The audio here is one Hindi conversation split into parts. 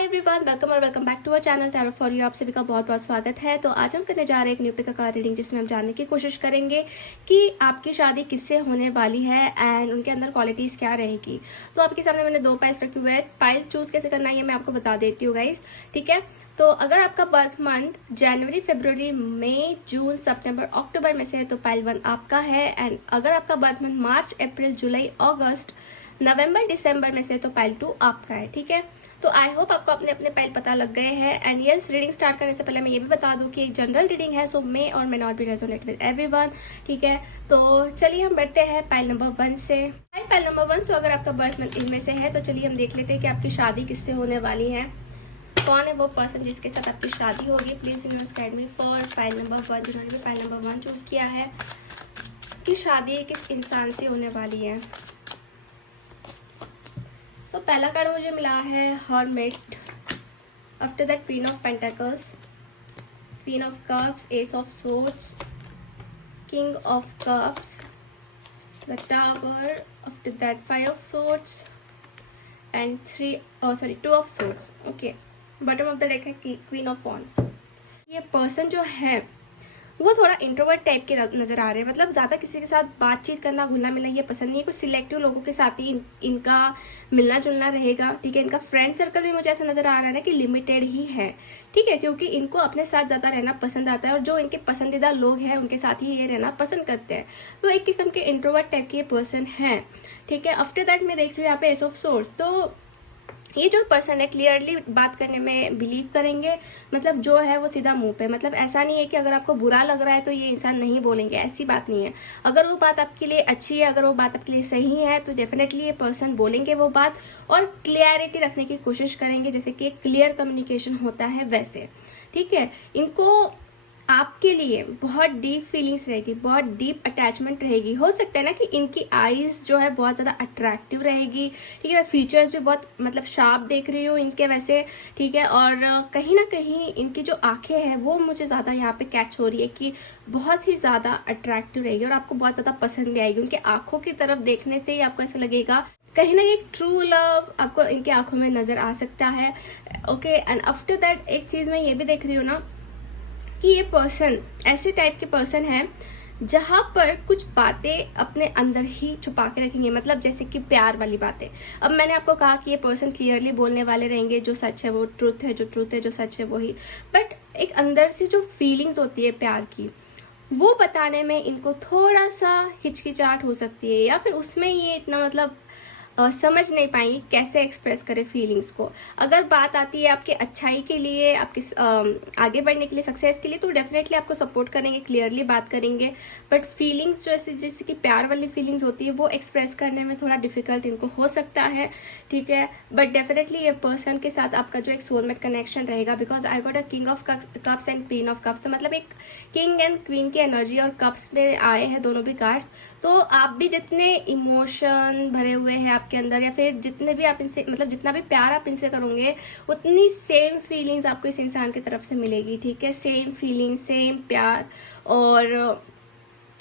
Hi everyone, welcome back to our channel tarot for you. आप सभी का बहुत बहुत स्वागत है। तो आज हम करने जा रहे हैं एक न्यू पिक कार्ड रीडिंग, जिसमें हम जानने की कोशिश करेंगे कि आपकी शादी किससे होने वाली है एंड उनके अंदर क्वालिटीज़ क्या रहेगी। तो आपके सामने मैंने 2 पाइल्स रखे हुए हैं। पाइल चूज़ कैसे करना है ये मैं आपको बता देती हूँ गाइस, ठीक है। तो अगर आपका बर्थ मंथ जनवरी, फरवरी, मई, जून, सितंबर, अक्टूबर में से है तो पाइल 1 आपका है। एंड अगर आपका बर्थ मंथ मार्च, अप्रैल, जुलाई, अगस्त, नवंबर, दिसंबर में से है तो पाइल 2 आपका है, ठीक है। तो आई होप आपको अपने अपने पाइल पता लग गए हैं। एंड यस, रीडिंग स्टार्ट करने से पहले मैं ये भी बता दूं कि जनरल रीडिंग है, सो मे और may not be resonate with everyone, ठीक है। तो चलिए हम बढ़ते हैं पाइल नंबर 1 से। पाइल नंबर 1, सो अगर आपका बर्थ मंथ इनमें से है तो चलिए हम देख लेते हैं कि आपकी शादी किससे होने वाली है। कौन है वो पर्सन जिसके साथ आपकी शादी होगी। Please universe guide me for pile number 1, जिन्होंने भी पाइल नंबर 1 चूज किया है कि शादी किस इंसान से होने वाली है। सो पहला कार्ड मुझे मिला है hermit, after that queen of pentacles, queen of cups, S of swords, king of cups, the tower, after that 5 of swords and 2 of swords. Okay, bottom of the deck है क्वीन ऑफ वॉन्ड्स। ये पर्सन जो है वो थोड़ा इंट्रोवर्ट टाइप के नजर आ रहे हैं, मतलब ज़्यादा किसी के साथ बातचीत करना, घुलना मिलना ये पसंद नहीं है। कुछ सिलेक्टिव लोगों के साथ ही इनका मिलना जुलना रहेगा, ठीक है। इनका फ्रेंड सर्कल भी मुझे ऐसा नजर आ रहा है ना कि लिमिटेड ही है, ठीक है, क्योंकि इनको अपने साथ ज़्यादा रहना पसंद आता है और जो इनके पसंदीदा लोग हैं उनके साथ ही ये रहना पसंद करते हैं। तो एक किस्म के इंट्रोवर्ट टाइप के पर्सन है, ठीक है। आफ्टर दैट मैं देख रही हूँ यहाँ पे एस ऑफ सोर्ड्स। तो ये जो पर्सन है क्लियरली बात करने में बिलीव करेंगे, मतलब जो है वो सीधा मुंह पे, मतलब ऐसा नहीं है कि अगर आपको बुरा लग रहा है तो ये इंसान नहीं बोलेंगे, ऐसी बात नहीं है। अगर वो बात आपके लिए अच्छी है, अगर वो बात आपके लिए सही है तो डेफिनेटली ये पर्सन बोलेंगे वो बात और क्लियरिटी रखने की कोशिश करेंगे, जैसे कि क्लियर कम्युनिकेशन होता है वैसे, ठीक है। इनको आपके लिए बहुत डीप फीलिंग्स रहेगी, बहुत डीप अटैचमेंट रहेगी। हो सकता है ना कि इनकी आईज जो है बहुत ज़्यादा अट्रैक्टिव रहेगी, ठीक है। मैं फीचर्स भी बहुत मतलब शार्प देख रही हूँ इनके वैसे, ठीक है। और कहीं ना कहीं इनकी जो आंखें हैं वो मुझे ज़्यादा यहाँ पे कैच हो रही है कि बहुत ही ज़्यादा अट्रैक्टिव रहेगी और आपको बहुत ज़्यादा पसंद भी आएगी। उनके आंखों की तरफ देखने से ही आपको ऐसा लगेगा कहीं ना एक ट्रू लव आपको इनके आंखों में नज़र आ सकता है। ओके, एंड आफ्टर दैट एक चीज़ मैं ये भी देख रही हूँ ना कि ये पर्सन ऐसे टाइप के पर्सन है जहाँ पर कुछ बातें अपने अंदर ही छुपा के रखेंगे, मतलब जैसे कि प्यार वाली बातें। अब मैंने आपको कहा कि ये पर्सन क्लियरली बोलने वाले रहेंगे, जो सच है वो ट्रूथ है, जो ट्रूथ है जो सच है वही। बट एक अंदर से जो फीलिंग्स होती है प्यार की, वो बताने में इनको थोड़ा सा हिचकिचाहट हो सकती है, या फिर उसमें ये इतना मतलब समझ नहीं पाएंगे कैसे एक्सप्रेस करें फीलिंग्स को। अगर बात आती है आपके अच्छाई के लिए, आपके आगे बढ़ने के लिए, सक्सेस के लिए, तो डेफिनेटली आपको सपोर्ट करेंगे, क्लियरली बात करेंगे। बट फीलिंग्स जैसे कि प्यार वाली फीलिंग्स होती है वो एक्सप्रेस करने में थोड़ा डिफिकल्ट इनको हो सकता है, ठीक है। बट डेफिनेटली ये पर्सन के साथ आपका जो एक सोलमेट कनेक्शन रहेगा, because I got a king of cups and queen of cups. तो मतलब एक किंग एंड क्वीन की एनर्जी और कप्स में आए हैं दोनों भी कार्ड्स। तो आप भी जितने इमोशन भरे हुए हैं आपके अंदर, या फिर जितने भी आप इनसे मतलब जितना भी प्यार आप इनसे करोगे, उतनी सेम फीलिंग्स आपको इस इंसान की तरफ से मिलेगी, ठीक है। सेम फीलिंग, सेम प्यार और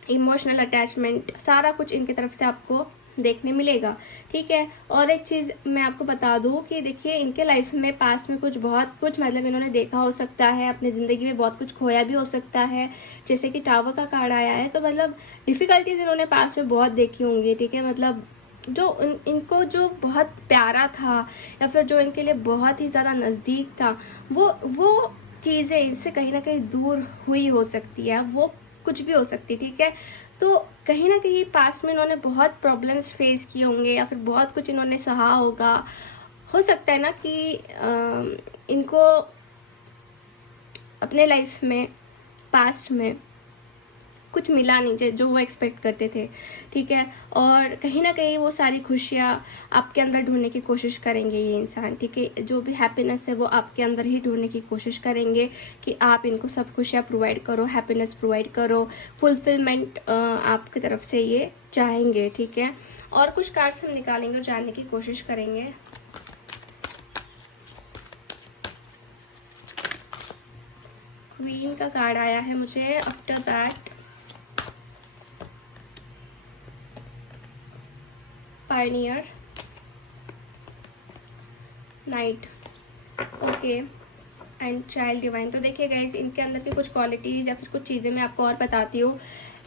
इमोशनल अटैचमेंट, सारा कुछ इनकी तरफ से आपको देखने मिलेगा, ठीक है। और एक चीज़ मैं आपको बता दूं कि देखिए इनके लाइफ में पास में बहुत कुछ मतलब इन्होंने देखा हो सकता है, अपनी ज़िंदगी में बहुत कुछ खोया भी हो सकता है, जैसे कि टावर का कार्ड आया है। तो मतलब डिफ़िकल्टीज इन्होंने पास में बहुत देखी होंगी, ठीक है। मतलब जो इनको जो बहुत प्यारा था या फिर जो इनके लिए बहुत ही ज़्यादा नज़दीक था, वो चीज़ें इनसे कहीं ना कहीं दूर हुई हो सकती है, वो कुछ भी हो सकती है, ठीक है। तो कहीं ना कहीं पास्ट में इन्होंने बहुत प्रॉब्लम्स फेस किए होंगे या फिर बहुत कुछ इन्होंने सहा होगा। हो सकता है ना कि इनको अपने लाइफ में पास्ट में कुछ मिला नहीं जो वो एक्सपेक्ट करते थे, ठीक है। और कहीं ना कहीं वो सारी खुशियाँ आपके अंदर ढूंढने की कोशिश करेंगे ये इंसान, ठीक है। जो भी हैप्पीनेस है वो आपके अंदर ही ढूंढने की कोशिश करेंगे कि आप इनको सब खुशियाँ प्रोवाइड करो, हैप्पीनेस प्रोवाइड करो, फुलफिलमेंट आपकी तरफ से ये चाहेंगे, ठीक है। और कुछ कार्ड्स हम निकालेंगे और जानने की कोशिश करेंगे। क्वीन का कार्ड आया है मुझे, after that Pioneer, night, okay and child divine. तो देखिए गाइस, इनके अंदर की कुछ क्वालिटीज़ या फिर कुछ चीज़ें मैं आपको और बताती हूँ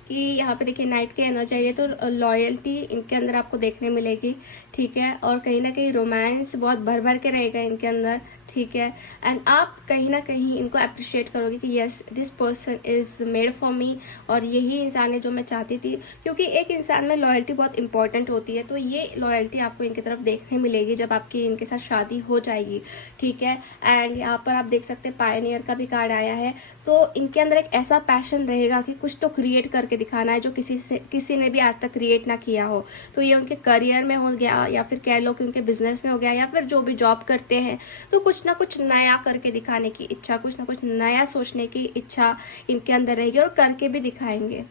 कि यहाँ पे देखिए नाइट की एनर्जी चाहिए तो लॉयल्टी इनके अंदर आपको देखने मिलेगी, ठीक है। और कहीं ना कहीं रोमांस बहुत भर भर के रहेगा इनके अंदर, ठीक है। एंड आप कहीं ना कहीं इनको अप्रिशिएट करोगे कि yes this person is made for me, और यही इंसान है जो मैं चाहती थी, क्योंकि एक इंसान में लॉयल्टी बहुत इंपॉर्टेंट होती है। तो ये लॉयल्टी आपको इनकी तरफ देखने मिलेगी जब आपकी इनके साथ शादी हो जाएगी, ठीक है। एंड यहाँ पर आप देख सकते हैं पायनियर का भी कार्ड आया है। तो इनके अंदर एक ऐसा पैशन रहेगा कि कुछ तो क्रिएट करके दिखाना है जो किसी ने भी आज तक क्रिएट ना किया हो। तो ये उनके करियर में हो गया, या फिर कह लो कि उनके बिजनेस में हो गया, या फिर जो भी जॉब करते हैं, तो कुछ ना कुछ नया करके दिखाने की इच्छा, कुछ ना कुछ नया सोचने की इच्छा इनके अंदर रहेगी और करके भी दिखाएंगे,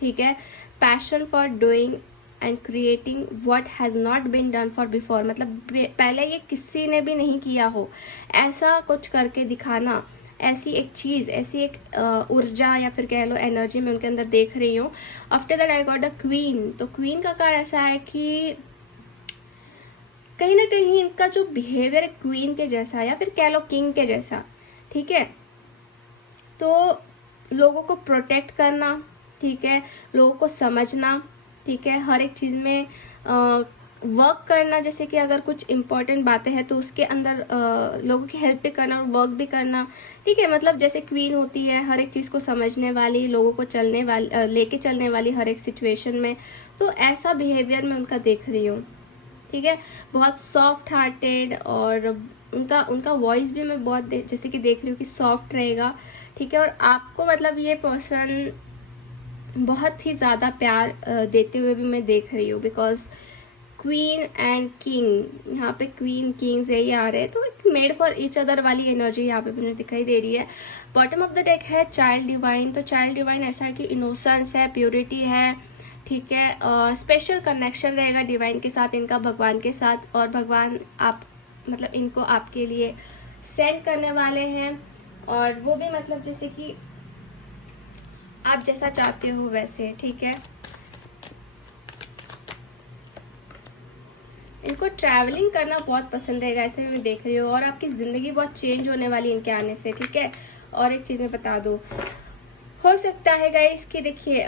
ठीक है। Passion for doing and creating what has not been done for before, मतलब पहले ये किसी ने भी नहीं किया हो, ऐसा कुछ करके दिखाना, ऐसी एक चीज़, ऐसी एक ऊर्जा या फिर कह लो एनर्जी मैं उनके अंदर देख रही हूँ। After that I got the queen. तो क्वीन का कार्ड ऐसा है कि कहीं ना कहीं इनका जो बिहेवियर है क्वीन के जैसा या फिर कह लो किंग के जैसा, ठीक है। तो लोगों को प्रोटेक्ट करना, ठीक है, लोगों को समझना, ठीक है, हर एक चीज़ में वर्क करना, जैसे कि अगर कुछ इंपॉर्टेंट बातें हैं तो उसके अंदर लोगों की हेल्प भी करना और वर्क भी करना, ठीक है। मतलब जैसे क्वीन होती है हर एक चीज़ को समझने वाली, लोगों को चलने वाली, लेके चलने वाली हर एक सिचुएशन में। तो ऐसा बिहेवियर मैं उनका देख रही हूँ, ठीक है। बहुत सॉफ्ट हार्टेड, और उनका वॉइस भी मैं बहुत जैसे कि देख रही हूँ कि सॉफ्ट रहेगा, ठीक है। और आपको मतलब ये पर्सन बहुत ही ज़्यादा प्यार देते हुए भी मैं देख रही हूँ, बिकॉज क्वीन एंड किंग, यहाँ पे क्वीन किंग्स यही आ रहे हैं। तो एक मेड फॉर ईच अदर वाली एनर्जी यहाँ पे मुझे दिखाई दे रही है। बॉटम ऑफ द डेक है चाइल्ड डिवाइन। तो चाइल्ड डिवाइन ऐसा है कि इनोसेंस है, प्योरिटी है, ठीक है। स्पेशल कनेक्शन रहेगा डिवाइन के साथ इनका, भगवान के साथ, और भगवान आप मतलब इनको आपके लिए सेंड करने वाले हैं, और वो भी मतलब जैसे कि आप जैसा चाहते हो वैसे, ठीक है। इनको ट्रैवलिंग करना बहुत पसंद रहेगा, ऐसे मैं देख रही हूँ, और आपकी ज़िंदगी बहुत चेंज होने वाली इनके आने से, ठीक है। और एक चीज़ मैं बता दूँ, हो सकता है गाइस कि देखिए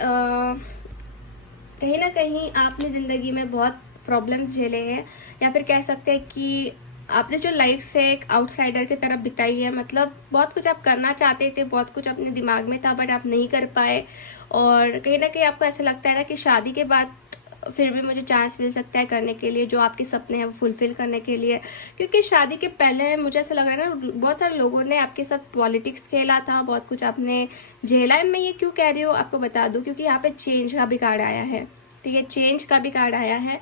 कहीं ना कहीं आपने ज़िंदगी में बहुत प्रॉब्लम्स झेले हैं, या फिर कह सकते हैं कि आपने जो लाइफ है एक आउटसाइडर की तरफ बिताई है। मतलब बहुत कुछ आप करना चाहते थे, बहुत कुछ अपने दिमाग में था, बट आप नहीं कर पाए। और कहीं ना कहीं आपको ऐसा लगता है ना कि शादी के बाद फिर भी मुझे चांस मिल सकता है करने के लिए, जो आपके सपने हैं वो फुलफिल करने के लिए। क्योंकि शादी के पहले मुझे ऐसा लग रहा है ना, बहुत सारे लोगों ने आपके साथ पॉलिटिक्स खेला था, बहुत कुछ आपने झेला है। मैं ये क्यों कह रही हूँ आपको बता दूँ, क्योंकि यहाँ पे चेंज का भी कार्ड आया है, ठीक है, चेंज का भी कार्ड आया है।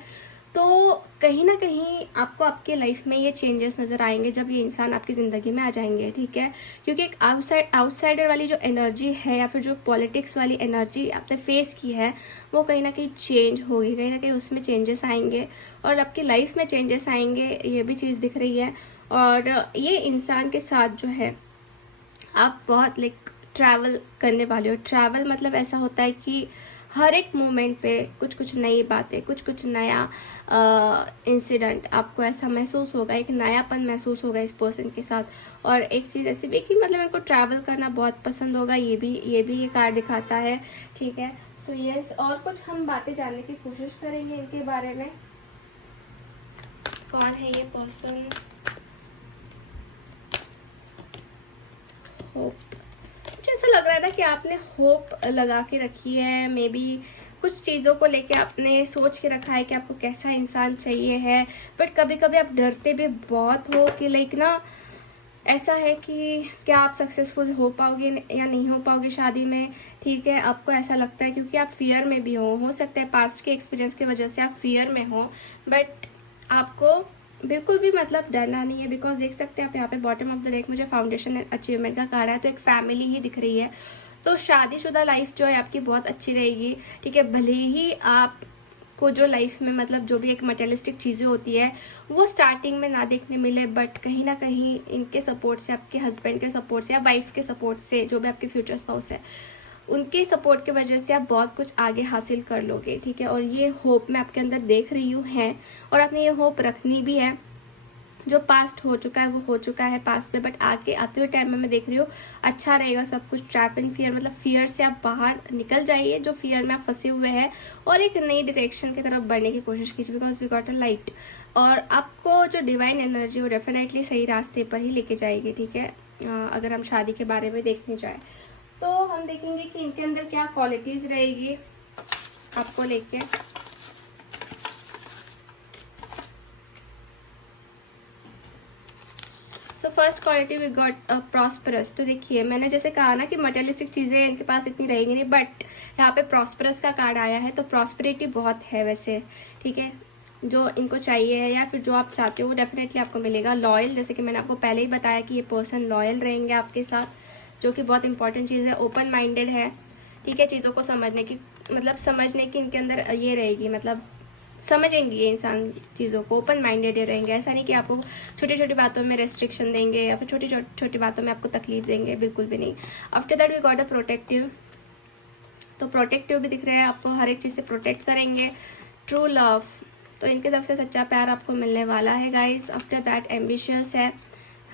तो कहीं ना कहीं आपको आपके लाइफ में ये चेंजेस नज़र आएंगे जब ये इंसान आपकी ज़िंदगी में आ जाएंगे, ठीक है। क्योंकि एक आउटसाइडर वाली जो एनर्जी है, या फिर जो पॉलिटिक्स वाली एनर्जी आपने फेस की है, वो कहीं ना कहीं चेंज होगी, कहीं ना कहीं उसमें चेंजेस आएंगे, और आपकी लाइफ में चेंजेस आएंगे, ये भी चीज़ दिख रही है। और ये इंसान के साथ जो है आप बहुत लाइक ट्रैवल करने वाले हो। ट्रैवल मतलब ऐसा होता है कि हर एक मोमेंट पे कुछ कुछ नई बातें, कुछ कुछ नया इंसिडेंट आपको ऐसा महसूस होगा, एक नयापन महसूस होगा इस पर्सन के साथ। और एक चीज़ ऐसी भी कि मतलब इनको ट्रैवल करना बहुत पसंद होगा, ये भी ये कार्ड दिखाता है, ठीक है। सो यस, और कुछ हम बातें जानने की कोशिश करेंगे इनके बारे में। कौन है ये पर्सन? होप, मुझे ऐसा लग रहा है ना कि आपने होप लगा के रखी है, मे बी कुछ चीज़ों को लेके आपने सोच के रखा है कि आपको कैसा इंसान चाहिए है। बट कभी कभी आप डरते भी बहुत हो कि लाइक ना ऐसा है कि क्या आप सक्सेसफुल हो पाओगे या नहीं हो पाओगे शादी में, ठीक है। आपको ऐसा लगता है क्योंकि आप फियर में भी हो सकता है पास्ट के एक्सपीरियंस की वजह से आप फियर में हो, बट आपको बिल्कुल भी मतलब डरना नहीं है। बिकॉज देख सकते हैं आप यहाँ पे बॉटम ऑफ द डेक मुझे फाउंडेशन अचीवमेंट का कार्ड है, तो एक फैमिली ही दिख रही है। तो शादीशुदा लाइफ जो है आपकी बहुत अच्छी रहेगी, ठीक है। भले ही आप को जो लाइफ में मतलब जो भी एक मटेरियलिस्टिक चीज़ें होती है वो स्टार्टिंग में ना देखने मिले, बट कहीं ना कहीं इनके सपोर्ट से, आपके हस्बैंड के सपोर्ट से या वाइफ के सपोर्ट से, जो भी आपके फ्यूचर स्पाउस है उनके सपोर्ट की वजह से आप बहुत कुछ आगे हासिल कर लोगे, ठीक है। और ये होप मैं आपके अंदर देख रही हूँ है, और आपने ये होप रखनी भी है, जो पास्ट हो चुका है वो हो चुका है पास्ट में, बट आगे आते हुए टाइम में मैं देख रही हूँ अच्छा रहेगा सब कुछ। ट्रैप इन फियर मतलब फियर से आप बाहर निकल जाइए, जो फियर में आप फंसे हुए हैं, और एक नई डायरेक्शन की तरफ बढ़ने की कोशिश कीजिए, because we got a light. और आपको जो डिवाइन एनर्जी वो डेफिनेटली सही रास्ते पर ही लेके जाएगी, ठीक है। अगर हम शादी के बारे में देखने जाए तो हम देखेंगे कि इनके अंदर क्या क्वालिटीज रहेगी आपको लेके। So first quality we got prosperous. तो देखिए मैंने जैसे कहा ना कि मटेरियलिस्टिक चीज़ें इनके पास इतनी रहेंगी नहीं, बट यहाँ पे प्रॉस्परस का कार्ड आया है, तो प्रॉस्पेरिटी बहुत है वैसे, ठीक है। जो इनको चाहिए है या फिर जो आप चाहते हो वो डेफिनेटली आपको मिलेगा। लॉयल, जैसे कि मैंने आपको पहले ही बताया कि ये पर्सन लॉयल रहेंगे आपके साथ, जो कि बहुत इंपॉर्टेंट चीज़ है। ओपन माइंडेड है, ठीक है, चीज़ों को समझने की मतलब समझने की इनके अंदर ये रहेगी, मतलब समझेंगे ये इंसान चीज़ों को, ओपन माइंडेड रहेंगे। ऐसा नहीं कि आपको छोटी छोटी बातों में रेस्ट्रिक्शन देंगे या फिर छोटी छोटी बातों में आपको तकलीफ देंगे, बिल्कुल भी नहीं। After that we got a protective. तो प्रोटेक्टिव भी दिख रहा है, आपको हर एक चीज़ से प्रोटेक्ट करेंगे। ट्रू लव, तो इनके तरफ से सच्चा प्यार आपको मिलने वाला है गाइज। आफ्टर दैट एम्बिशियस है,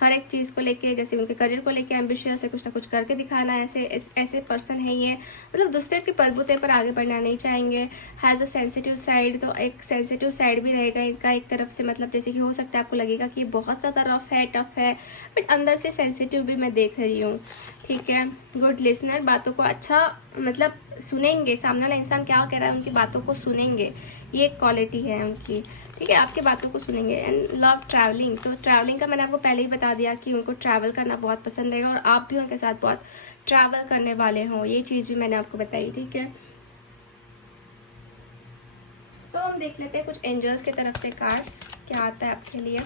हर एक चीज़ को लेके, जैसे उनके करियर को लेके एम्बिशियस है, कुछ ना कुछ करके दिखाना, ऐसे पर्सन है ये, मतलब दूसरे के बलबूते पर आगे बढ़ना नहीं चाहेंगे। हैज़ अ सेंसिटिव साइड, तो एक सेंसिटिव साइड भी रहेगा इनका एक तरफ से, मतलब जैसे कि हो सकता है आपको लगेगा कि ये बहुत ज़्यादा रफ है, टफ है, बट अंदर से सेंसिटिव भी मैं देख रही हूँ, ठीक है। गुड लिसनर, बातों को अच्छा मतलब सुनेंगे, सामने वाला इंसान क्या कह रहा है उनकी बातों को सुनेंगे, ये एक क्वालिटी है उनकी, ठीक है, आपकी बातों को सुनेंगे। एंड लव ट्रैवलिंग, तो ट्रैवलिंग का मैंने आपको पहले ही बता दिया कि उनको ट्रैवल करना बहुत पसंद रहेगा और आप भी उनके साथ बहुत ट्रैवल करने वाले हो, ये चीज़ भी मैंने आपको बताई, ठीक है। तो हम देख लेते हैं कुछ एंजल्स की तरफ से कार्ड्स क्या आता है आपके लिए।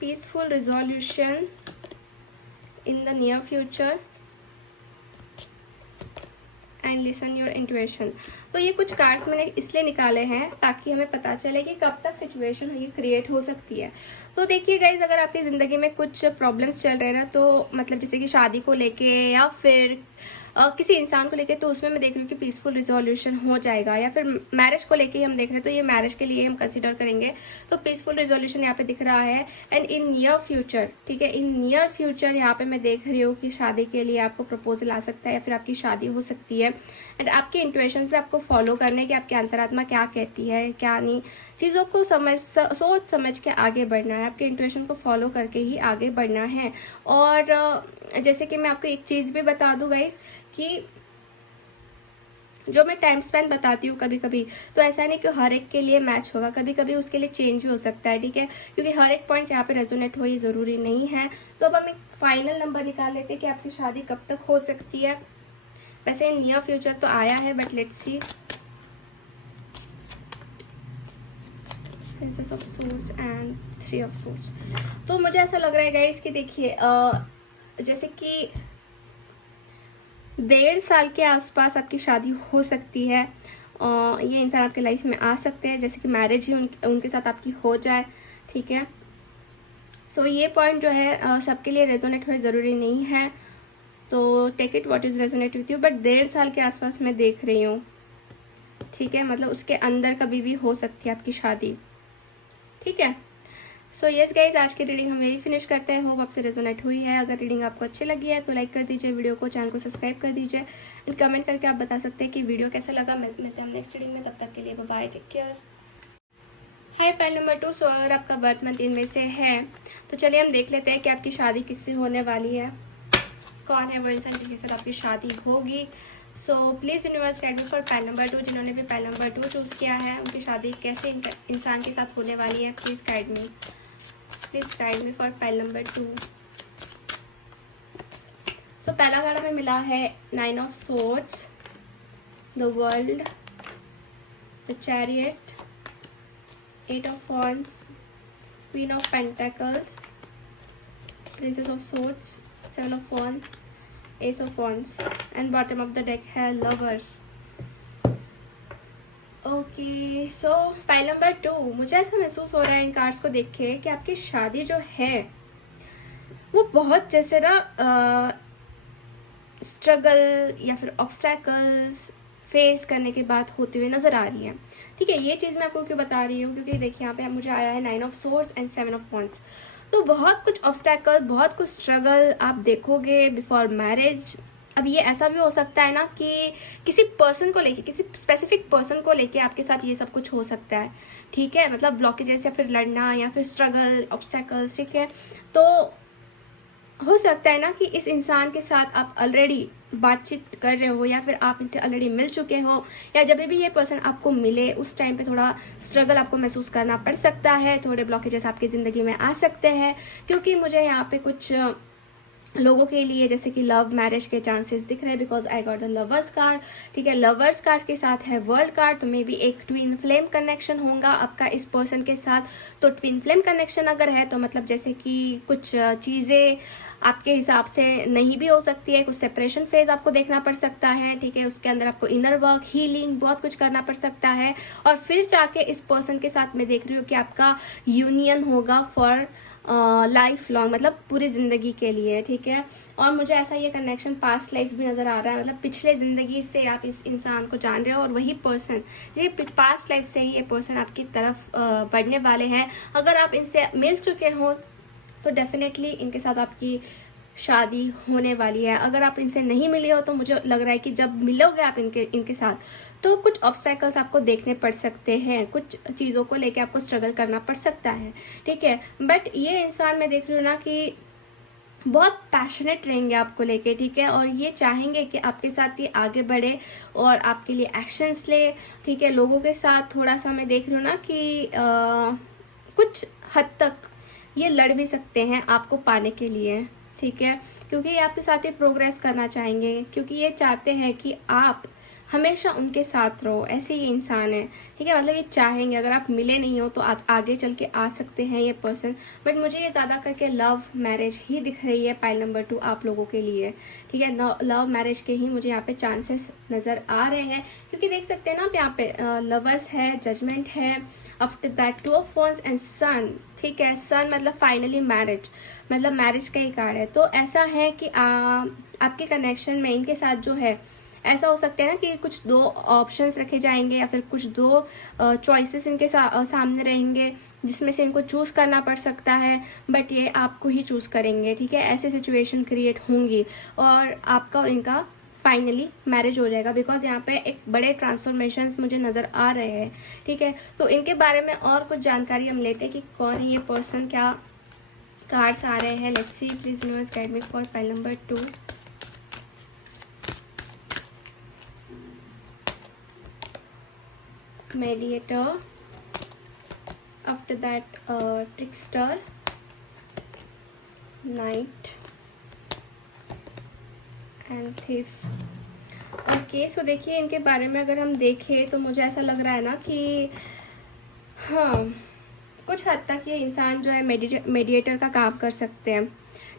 Peaceful resolution in the near future and listen your intuition. तो ये कुछ कार्ड्स मैंने इसलिए निकाले हैं ताकि हमें पता चले कि कब तक सिचुएशन ये क्रिएट हो सकती है। तो देखिए गाइज, अगर आपकी ज़िंदगी में कुछ प्रॉब्लम्स चल रहे हैं ना, तो मतलब जैसे कि शादी को लेके या फिर किसी इंसान को लेके, तो उसमें मैं देख रही हूँ कि पीसफुल रिजोल्यूशन हो जाएगा। या फिर मैरिज को लेके हम देख रहे हैं तो ये मैरिज के लिए हम कंसीडर करेंगे, तो पीसफुल रिजोल्यूशन यहाँ पे दिख रहा है। एंड इन नियर फ्यूचर, ठीक है, इन नियर फ्यूचर यहाँ पे मैं देख रही हूँ कि शादी के लिए आपको प्रपोजल आ सकता है या फिर आपकी शादी हो सकती है। एंड आपके इंट्यूशंस पे आपको फॉलो करने की आपकी अंतरात्मा क्या कहती है क्या नहीं, चीज़ों को सोच समझ के आगे बढ़ना है, आपके इंट्यूशन को फॉलो करके ही आगे बढ़ना है। और जैसे कि मैं आपको एक चीज़ भी बता दूँ गाइस कि जो मैं टाइम स्पेंड बताती हूँ कभी कभी, तो ऐसा नहीं कि हर एक के लिए मैच होगा, कभी कभी उसके लिए चेंज भी हो सकता है, ठीक है, क्योंकि हर एक पॉइंट यहाँ पे रेजोनेट हो ये ज़रूरी नहीं है। तो अब हम एक फाइनल नंबर निकाल लेते हैं कि आपकी शादी कब तक हो सकती है। वैसे नियर फ्यूचर तो आया है, but let's see. Princess of swords and 3 of swords. तो मुझे ऐसा लग रहा है गाइस कि देखिए जैसे कि 1.5 साल के आसपास आपकी शादी हो सकती है। ये इंसान आपके लाइफ में आ सकते हैं, जैसे कि मैरिज ही उनके साथ आपकी हो जाए, ठीक है। सो ये पॉइंट जो है सबके लिए रेजोनेट हो ज़रूरी नहीं है, तो take it what is resonate with you. But 1.5 साल के आसपास मैं देख रही हूँ, ठीक है, मतलब उसके अंदर कभी भी हो सकती है आपकी शादी, ठीक है। सो यस गाइज, आज की रीडिंग हम यही फिनिश करते हैं। होप आपसे रेजोनेट हुई है। अगर रीडिंग आपको अच्छी लगी है तो लाइक कर दीजिए वीडियो को, चैनल को सब्सक्राइब कर दीजिए एंड कमेंट करके आप बता सकते हैं कि वीडियो कैसा लगा। मिलते हैं हम नेक्स्ट रीडिंग में, तब तक के लिए बाय बाय, टेक केयर। हाय पाइल नंबर 2। सो अगर आपका बर्थ मंथ इनमें से है तो चलिए हम देख लेते हैं कि आपकी शादी किससे होने वाली है, कौन है वो इंसान जिसके साथ आपकी शादी होगी। So please universe guide me for pile number 2। जिन्होंने भी पाइल नंबर 2 चूज़ किया है उनकी शादी कैसे इंसान के साथ होने वाली है, please guide me, please guide me for pile number 2। So पहला कार्ड हमें मिला है 9 of swords, the world, the chariot, 8 of wands, queen of pentacles, princess of swords, 7 of wands, ace of wands and bottom of the deck है lovers. Okay, so pile number 2, मुझे ऐसा महसूस हो रहा है इन कार्ड्स को देख के कि आपकी शादी जो है वो बहुत जैसे ना स्ट्रगल या फिर ऑब्स्टैकल्स फेस करने के बाद होती हुई नज़र आ रही है। ठीक है। ये चीज़ मैं आपको क्यों बता रही हूँ, क्योंकि देखिए यहाँ पे मुझे आया है 9 of swords and 7 of wands. तो बहुत कुछ ऑब्स्टैकल, बहुत कुछ स्ट्रगल आप देखोगे बिफोर मैरिज। अब ये ऐसा भी हो सकता है ना कि किसी पर्सन को लेके, किसी स्पेसिफिक पर्सन को लेके आपके साथ ये सब कुछ हो सकता है, ठीक है। मतलब ब्लॉकेजेस या फिर लड़ना या फिर स्ट्रगल, ऑब्स्टैकल्स, ठीक है। तो हो सकता है ना कि इस इंसान के साथ आप ऑलरेडी बातचीत कर रहे हो या फिर आप इनसे ऑलरेडी मिल चुके हो, या जब भी ये पर्सन आपको मिले उस टाइम पे थोड़ा स्ट्रगल आपको महसूस करना पड़ सकता है, थोड़े ब्लॉकेजेस आपकी ज़िंदगी में आ सकते हैं। क्योंकि मुझे यहाँ पे कुछ लोगों के लिए जैसे कि लव मैरिज के चांसेस दिख रहे हैं, because I got the lovers card, ठीक है। लवर्स कार्ड के साथ है वर्ल्ड कार्ड, तो मे बी एक ट्विन फ्लेम कनेक्शन होगा आपका इस पर्सन के साथ। तो ट्विन फ्लेम कनेक्शन अगर है तो मतलब जैसे कि कुछ चीज़ें आपके हिसाब से नहीं भी हो सकती है, कुछ सेपरेशन फेज आपको देखना पड़ सकता है, ठीक है। उसके अंदर आपको इनर वर्क, हीलिंग, बहुत कुछ करना पड़ सकता है, और फिर जाके इस पर्सन के साथ मैं देख रही हूँ कि आपका यूनियन होगा फॉर लाइफ लॉन्ग, मतलब पूरी ज़िंदगी के लिए, ठीक है। और मुझे ऐसा ये कनेक्शन पास्ट लाइफ भी नज़र आ रहा है, मतलब पिछले ज़िंदगी से आप इस इंसान को जान रहे हो और वही पर्सन ये पास्ट लाइफ से ही ये पर्सन आपकी तरफ बढ़ने वाले हैं। अगर आप इनसे मिल चुके हो तो डेफिनेटली इनके साथ आपकी शादी होने वाली है। अगर आप इनसे नहीं मिले हो तो मुझे लग रहा है कि जब मिलोगे आप इनके साथ तो कुछ ऑब्स्टैकल्स आपको देखने पड़ सकते हैं, कुछ चीज़ों को लेके आपको स्ट्रगल करना पड़ सकता है, ठीक है। बट ये इंसान मैं देख रही हूँ ना कि बहुत पैशनेट रहेंगे आपको लेके, ठीक है। और ये चाहेंगे कि आपके साथ ये आगे बढ़े और आपके लिए एक्शंस ले, ठीक है। लोगों के साथ थोड़ा सा मैं देख रही हूँ ना कि कुछ हद तक ये लड़ भी सकते हैं आपको पाने के लिए, ठीक है। क्योंकि ये आपके साथ ही प्रोग्रेस करना चाहेंगे, क्योंकि ये चाहते हैं कि आप हमेशा उनके साथ रहो, ऐसे ये इंसान है, ठीक है। मतलब ये चाहेंगे अगर आप मिले नहीं हो तो आगे चल के आ सकते हैं ये पर्सन। बट मुझे ये ज़्यादा करके लव मैरिज ही दिख रही है पाइल नंबर 2 आप लोगों के लिए, ठीक है। लव मैरिज के ही मुझे यहाँ पे चांसेस नज़र आ रहे हैं, क्योंकि देख सकते हैं ना आप यहाँ पे लवर्स है, जजमेंट है, after that 2 of wands and sun, ठीक है। सन मतलब फाइनली मैरिज, मतलब मैरिज का ही कार्ड है। तो ऐसा है कि आपके कनेक्शन में इनके साथ जो है ऐसा हो सकता है ना कि कुछ 2 ऑप्शंस रखे जाएंगे या फिर कुछ 2 चॉइसेस इनके सामने रहेंगे, जिसमें से इनको चूज़ करना पड़ सकता है, बट ये आपको ही चूज़ करेंगे, ठीक है। ऐसी सिचुएशन क्रिएट होंगी और आपका और इनका फाइनली मैरिज हो जाएगा, बिकॉज यहाँ पे एक बड़े ट्रांसफॉर्मेशंस मुझे नज़र आ रहे हैं, ठीक है। तो इनके बारे में और कुछ जानकारी हम लेते हैं कि कौन है ये पर्सन, क्या कार्ड्स आ रहे हैं। Let's see, please universe guide me for pile number 2। mediator, after that trickster, knight and thief। Okay, so देखिए इनके बारे में अगर हम देखें तो मुझे ऐसा लग रहा है ना कि हाँ, कुछ हद तक ये इंसान जो है मेडिएटर का काम कर सकते हैं,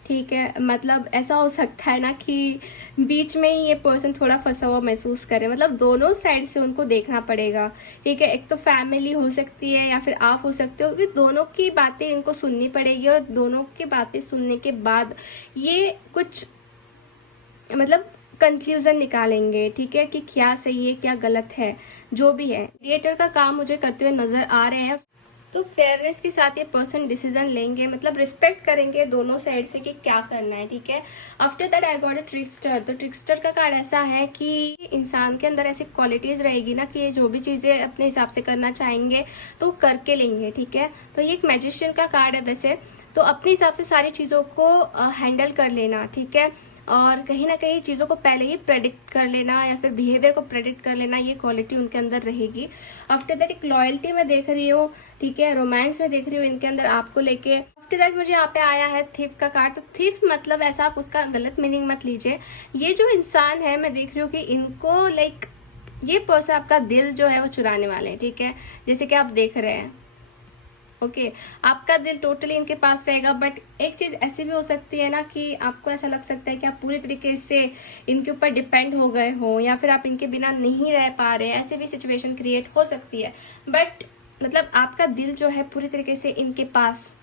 ठीक है। मतलब ऐसा हो सकता है ना कि बीच में ही ये पर्सन थोड़ा फंसा हुआ महसूस करे, मतलब दोनों साइड से उनको देखना पड़ेगा, ठीक है। एक तो फैमिली हो सकती है या फिर आप हो सकते हो, क्योंकि दोनों की बातें इनको सुननी पड़ेगी और दोनों की बातें सुनने के बाद ये कुछ मतलब कंक्लूजन निकालेंगे, ठीक है, कि क्या सही है क्या गलत है, जो भी है। क्रिएटर का काम मुझे करते हुए नजर आ रहे हैं। तो फेयरनेस के साथ ये पर्सन डिसीजन लेंगे, मतलब रिस्पेक्ट करेंगे दोनों साइड से कि क्या करना है, ठीक है। After that I got a trickster. तो ट्रिकस्टर का कार्ड ऐसा है कि इंसान के अंदर ऐसी क्वालिटीज रहेगी ना कि ये जो भी चीजें अपने हिसाब से करना चाहेंगे तो करके लेंगे, ठीक है। तो ये एक मैजिशियन का कार्ड है वैसे, तो अपने हिसाब से सारी चीजों को हैंडल कर लेना, ठीक है। और कहीं ना कहीं चीज़ों को पहले ही प्रेडिक्ट कर लेना या फिर बिहेवियर को प्रेडिक्ट कर लेना, ये क्वालिटी उनके अंदर रहेगी। आफ्टर दैट एक लॉयल्टी में देख रही हूँ, ठीक है, रोमांस में देख रही हूँ इनके अंदर आपको लेके। आफ्टर दैट मुझे यहाँ पे आया है थीफ का कार्ड। तो थीफ मतलब ऐसा आप उसका गलत मीनिंग मत लीजिए। ये जो इंसान है मैं देख रही हूँ कि इनको लाइक ये पर्सन आपका दिल जो है वो चुराने वाले हैं, ठीक है, जैसे कि आप देख रहे हैं। ओके, आपका दिल टोटली इनके पास रहेगा, बट एक चीज ऐसी भी हो सकती है ना कि आपको ऐसा लग सकता है कि आप पूरी तरीके से इनके ऊपर डिपेंड हो गए हो या फिर आप इनके बिना नहीं रह पा रहे, ऐसे भी सिचुएशन क्रिएट हो सकती है। बट मतलब आपका दिल जो है पूरी तरीके से इनके पास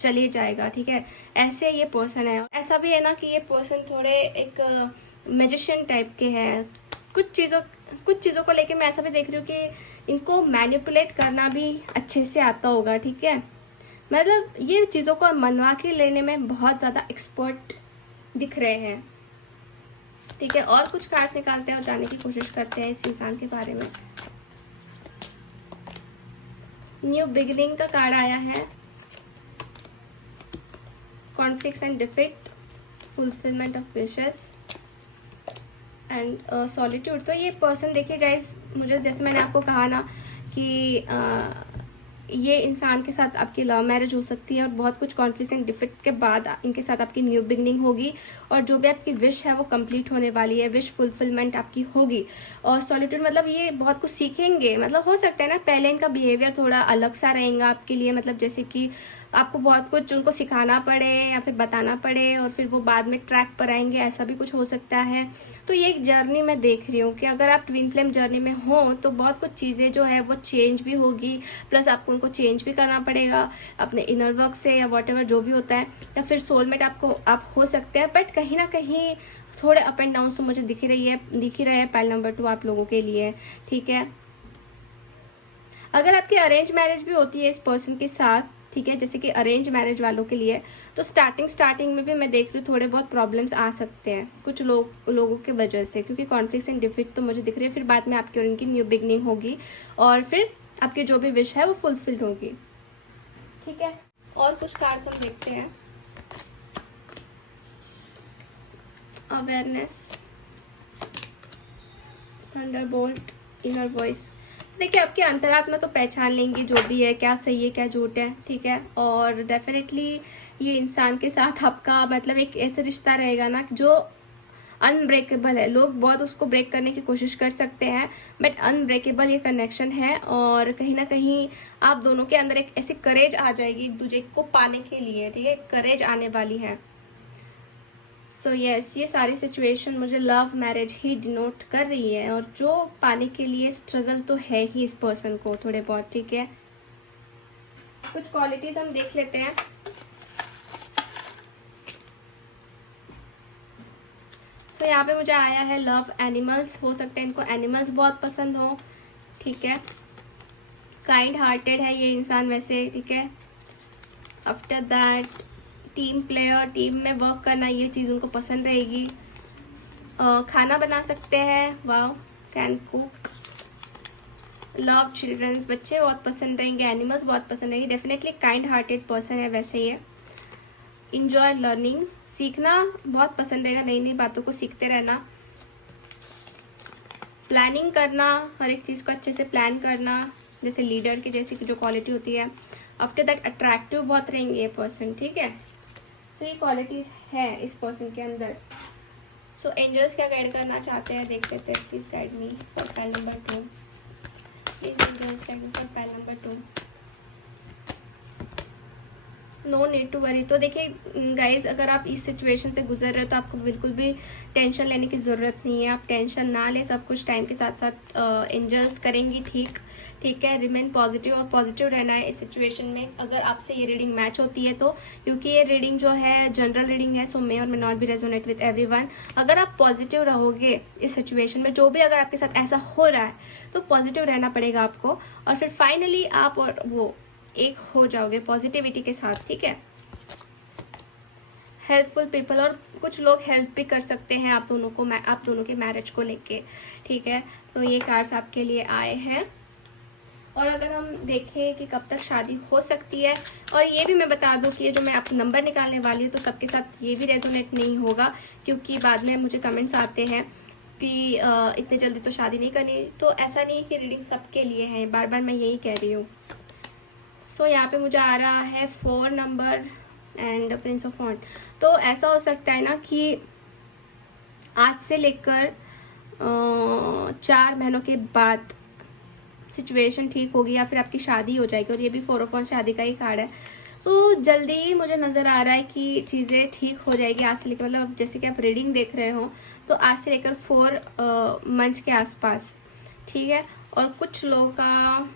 चले जाएगा, ठीक है, ऐसे ये पर्सन है। ऐसा भी है ना कि ये पर्सन थोड़े एक मैजिशियन टाइप के हैं। कुछ चीज़ों को लेके मैं ऐसा भी देख रही हूँ कि इनको मैनिपुलेट करना भी अच्छे से आता होगा, ठीक है। मतलब ये चीज़ों को मनवा के लेने में बहुत ज़्यादा एक्सपर्ट दिख रहे हैं, ठीक है। और कुछ कार्ड्स निकालते हैं और जानने की कोशिश करते हैं इस इंसान के बारे में। न्यू बिगिनिंग का कार्ड आया है, conflicts and defeat, fulfilment of wishes and solitude. तो ये पर्सन देखिए गाइस, मुझे जैसे मैंने आपको कहा ना कि ये इंसान के साथ आपकी लव मैरिज हो सकती है और बहुत कुछ कॉन्फ्लिक्ट एंड डिफीट के बाद इनके साथ आपकी न्यू बिगनिंग होगी और जो भी आपकी विश है वो कंप्लीट होने वाली है, विश फुलफिलमेंट आपकी होगी। और सॉलिट्यूड मतलब ये बहुत कुछ सीखेंगे, मतलब हो सकता है ना पहले इनका बिहेवियर थोड़ा अलग सा रहेगा आपके लिए, मतलब जैसे कि आपको बहुत कुछ उनको सिखाना पड़े या फिर बताना पड़े और फिर वो बाद में ट्रैक पर आएंगे, ऐसा भी कुछ हो सकता है। तो ये एक जर्नी मैं देख रही हूँ कि अगर आप ट्विन फ्लेम जर्नी में हो तो बहुत कुछ चीज़ें जो है वो चेंज भी होगी, प्लस आपको उनको चेंज भी करना पड़ेगा अपने इनर वर्क से या वॉट एवर जो भी होता है, या फिर सोलमेट आप हो सकते हैं। बट कहीं ना कहीं थोड़े अप एंड डाउन तो मुझे दिख ही रहे हैं पाइल नंबर 2 आप लोगों के लिए, ठीक है। अगर आपकी अरेंज मैरिज भी होती है इस पर्सन के साथ, ठीक है, जैसे कि अरेंज मैरिज वालों के लिए, तो स्टार्टिंग में भी मैं देख रही हूँ थोड़े बहुत प्रॉब्लम्स आ सकते हैं कुछ लोगों के वजह से, क्योंकि कॉन्फ्लिक्ट्स एंड डिफीट तो मुझे दिख रही है। फिर बाद में आपकी और इनकी न्यू बिगनिंग होगी और फिर आपकी जो भी विश है वो फुलफिल्ड होगी, ठीक है। और कुछ कार्ड्स हम देखते हैं। Awareness, Thunderbolt, inner voice. देखिए आपकी अंतरात्मा तो पहचान लेंगे जो भी है, क्या सही है क्या झूठ है, ठीक है। और डेफिनेटली ये इंसान के साथ आपका मतलब एक ऐसा रिश्ता रहेगा ना जो अनब्रेकेबल है। लोग बहुत उसको ब्रेक करने की कोशिश कर सकते हैं बट अनब्रेकेबल ये कनेक्शन है और कहीं ना कहीं आप दोनों के अंदर एक ऐसी करेज आ जाएगी एक दूसरे को पाने के लिए, ठीक है, करेज आने वाली है। सो यस, ये सारी सिचुएशन मुझे लव मैरिज ही डिनोट कर रही है और जो पाने के लिए स्ट्रगल तो है ही इस पर्सन को थोड़े बहुत, ठीक है। कुछ क्वालिटीज हम देख लेते हैं। सो यहाँ पे मुझे आया है लव एनिमल्स, हो सकता है इनको एनिमल्स बहुत पसंद हो, ठीक है। काइंड हार्टेड है ये इंसान वैसे, ठीक है। After that team player, team में वर्क करना ये चीज़ उनको पसंद रहेगी। खाना बना सकते हैं, wow, can cook. Love children's, बच्चे बहुत पसंद रहेंगे, एनिमल्स बहुत पसंद रहेंगे। डेफिनेटली काइंड हार्टेड पर्सन है वैसे ये। इंजॉय लर्निंग, सीखना बहुत पसंद रहेगा, नई नई बातों को सीखते रहना। प्लानिंग करना, हर एक चीज़ को अच्छे से प्लान करना, जैसे लीडर की जैसी जो क्वालिटी होती है। आफ्टर दैट अट्रैक्टिव बहुत रहेंगे ये पर्सन, ठीक है। तो ये क्वालिटीज है इस पर्सन के अंदर। सो एंजल्स क्या गाइड करना चाहते हैं देख लेते हैं। Please guide me for pile number 2। Please angels guide me for pile number 2। No need to worry. तो देखिए गाइज, अगर आप इस सिचुएशन से गुजर रहे हो तो आपको बिल्कुल भी टेंशन लेने की ज़रूरत नहीं है। आप टेंशन ना लें, सब कुछ टाइम के साथ साथ एंजल्स करेंगी ठीक है। रिमेन पॉजिटिव और पॉजिटिव रहना है इस सिचुएशन में। अगर आपसे ये रीडिंग मैच होती है तो, क्योंकि ये रीडिंग जो है जनरल रीडिंग है, सो मे और may not be resonate with everyone. अगर आप पॉजिटिव रहोगे इस सिचुएशन में, जो भी अगर आपके साथ ऐसा हो रहा है तो पॉजिटिव रहना पड़ेगा आपको और फिर फाइनली आप और वो एक हो जाओगे पॉजिटिविटी के साथ, ठीक है। हेल्पफुल पीपल, और कुछ लोग हेल्प भी कर सकते हैं आप दोनों के मैरिज को लेके, ठीक है। तो ये कार्ड्स आपके लिए आए हैं। और अगर हम देखें कि कब तक शादी हो सकती है, और ये भी मैं बता दूं कि ये जो मैं आप नंबर निकालने वाली हूँ तो सबके साथ ये भी रेजोनेट नहीं होगा, क्योंकि बाद में मुझे कमेंट्स आते हैं कि इतने जल्दी तो शादी नहीं करनी। तो ऐसा नहीं है कि रीडिंग सबके लिए है, बार बार मैं यही कह रही हूँ। सो यहाँ पे मुझे आ रहा है 4 नंबर एंड प्रिंस ऑफ वॉन्ड। तो ऐसा हो सकता है ना कि आज से लेकर 4 महीनों के बाद सिचुएशन ठीक होगी या फिर आपकी शादी हो जाएगी। और ये भी 4 ऑफ वॉन्ड शादी का ही कार्ड है। तो जल्दी ही मुझे नज़र आ रहा है कि चीज़ें ठीक हो जाएगी आज से लेकर, मतलब जैसे कि आप रीडिंग देख रहे हो तो आज से लेकर 4 मंथ्स के आसपास, ठीक है। और कुछ लोगों का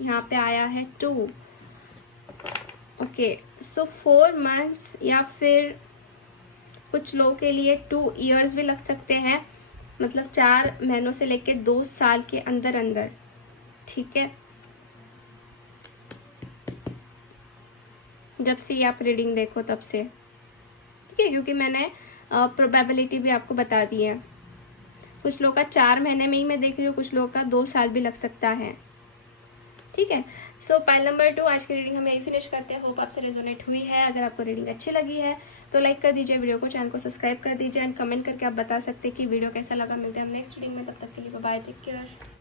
यहाँ पे आया है 2, ओके। सो 4 मंथ्स या फिर कुछ लोगों के लिए 2 इयर्स भी लग सकते हैं, मतलब 4 महीनों से लेकर 2 साल के अंदर अंदर, ठीक है, जब से ये आप रीडिंग देखो तब से, ठीक है, क्योंकि मैंने प्रोबेबिलिटी भी आपको बता दी है। कुछ लोग का 4 महीने में ही मैं देख रही हूँ, कुछ लोग का 2 साल भी लग सकता है, ठीक है। सो पाइल नंबर 2 आज की रीडिंग हम यही फिनिश करते हैं। होप आपसे रेजोनेट हुई है। अगर आपको रीडिंग अच्छी लगी है तो लाइक कर दीजिए वीडियो को, चैनल को सब्सक्राइब कर दीजिए एंड कमेंट करके आप बता सकते हैं कि वीडियो कैसा लगा। मिलते हैं हम नेक्स्ट रीडिंग में, तब तक के लिए बाय, टेक केयर।